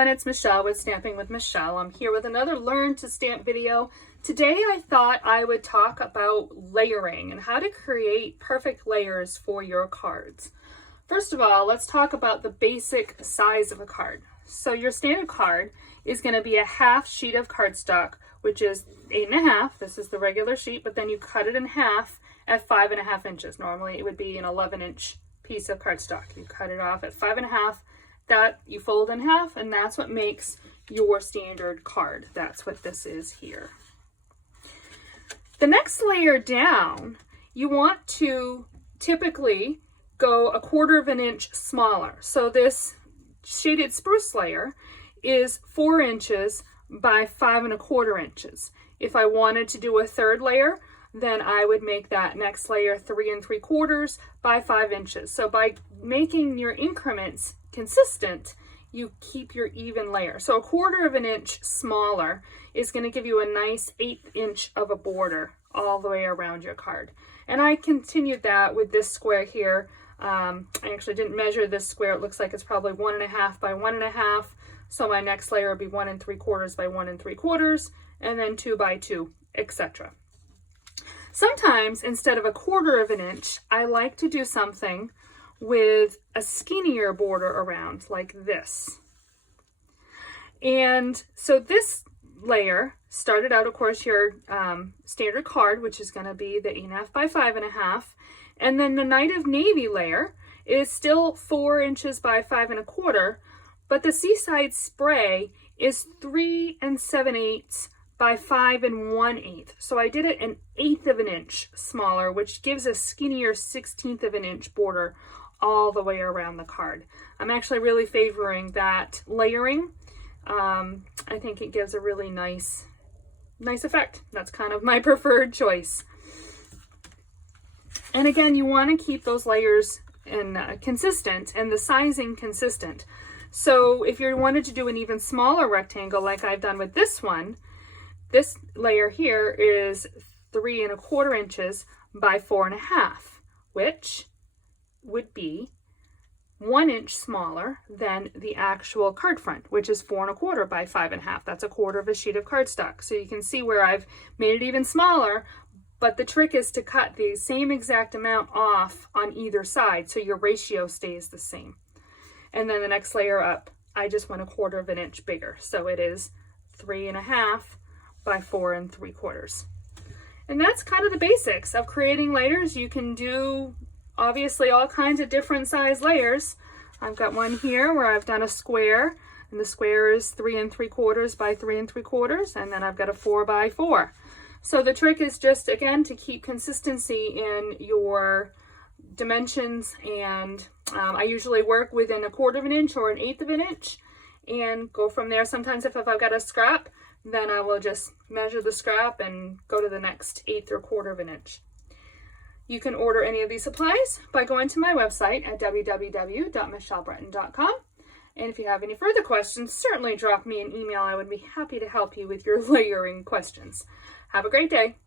everyone, it's Michelle with Stamping with Michelle. I'm here with another Learn to Stamp video. Today I thought I would talk about layering and how to create perfect layers for your cards. First of all, let's talk about the basic size of a card. So your standard card is going to be a half sheet of cardstock, which is 8.5. This is the regular sheet, but then you cut it in half at 5.5 inches. Normally it would be an 11-inch piece of cardstock. You cut it off at 5.5. That you fold in half, and that's what makes your standard card. That's what this is here. The next layer down, you want to typically go 1/4 inch smaller. So this shaded spruce layer is 4 inches by 5.25 inches. If I wanted to do a third layer, then I would make that next layer 3 3/4 by 5 inches. So by making your increments consistent, you keep your even layer. So 1/4 inch smaller is going to give you a nice 1/8 inch of a border all the way around your card. And I continued that with this square here. I actually didn't measure this square. It looks like it's probably 1.5 by 1.5. So my next layer will be 1 3/4 by 1 3/4, and then 2 by 2, etc. Sometimes instead of 1/4 inch, I like to do something with a skinnier border around like this. And so this layer started out, of course, your standard card, which is going to be the 8.5 by 5.5. And then the Night of Navy layer is still 4 inches by 5.25, but the Seaside Spray is 3 7/8 by 5 1/8. So I did it 1/8 inch smaller, which gives a skinnier 1/16 inch border all the way around the card. I'm actually really favoring that layering. I think it gives a really nice effect. That's kind of my preferred choice. And again, you want to keep those layers consistent and the sizing consistent. So if you wanted to do an even smaller rectangle like I've done with this one, this layer here is 3 1/4 inches by 4.5, which would be 1 inch smaller than the actual card front, which is 4 1/4 by 5.5. That's 1/4 sheet of cardstock. So you can see where I've made it even smaller, but the trick is to cut the same exact amount off on either side so your ratio stays the same. And then the next layer up, I just went 1/4 inch bigger. So it is 3.5 by 4 3/4. And that's kind of the basics of creating layers. You can do obviously all kinds of different size layers. I've got one here where I've done a square, and the square is 3 3/4 by 3 3/4, and then I've got a 4 by 4. So the trick is just, again, to keep consistency in your dimensions, and I usually work within 1/4 inch or 1/8 inch and go from there. Sometimes if I've got a scrap, then I will just measure the scrap and go to the next 1/8 or 1/4 inch. You can order any of these supplies by going to my website at www.michellebreton.com. And if you have any further questions, certainly drop me an email. I would be happy to help you with your layering questions. Have a great day.